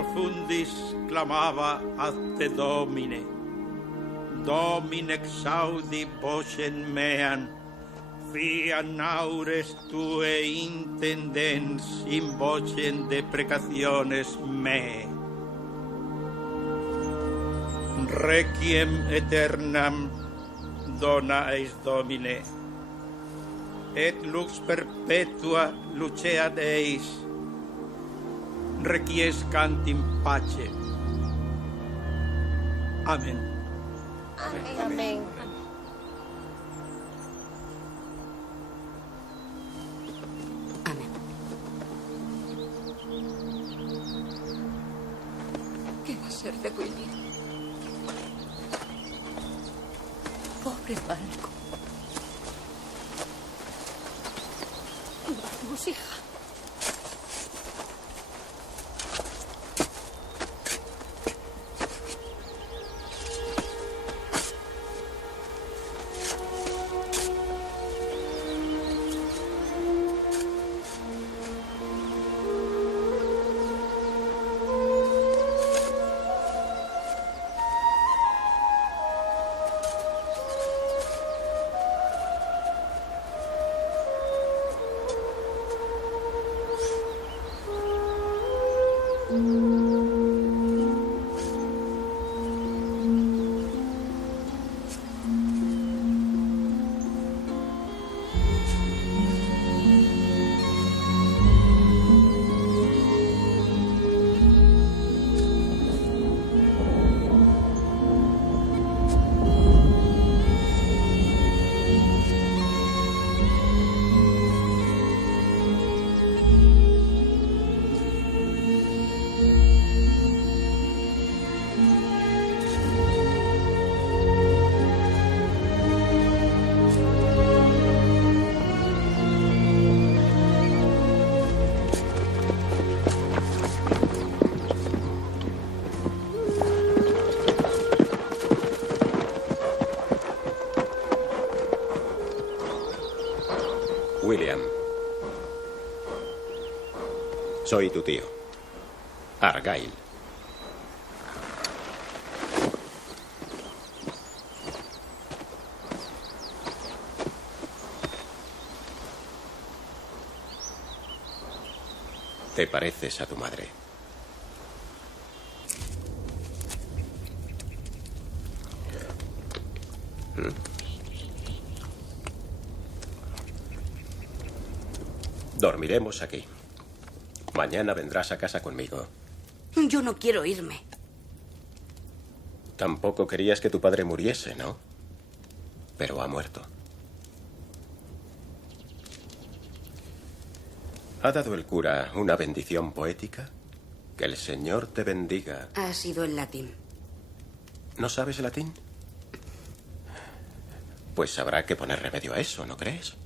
profundis clamava ad te Domine. Domine exaudi vocem meam, fiat naures tue intendens in vocem deprecationes me. Requiem aeternam dona eis Domine, et lux perpetua luceat eis, requiescant in pace. Amén. Amén. Amén. Amén. ¿Qué va a ser de William? Pobre Falco. Vamos, hija. William. Soy tu tío. Argyle. Te pareces a tu madre. Dormiremos aquí. Mañana vendrás a casa conmigo. Yo no quiero irme. Tampoco querías que tu padre muriese, ¿no? Pero ha muerto. ¿Ha dado el cura una bendición poética? Que el Señor te bendiga. Ha sido en latín. ¿No sabes latín? Pues habrá que poner remedio a eso, ¿no crees?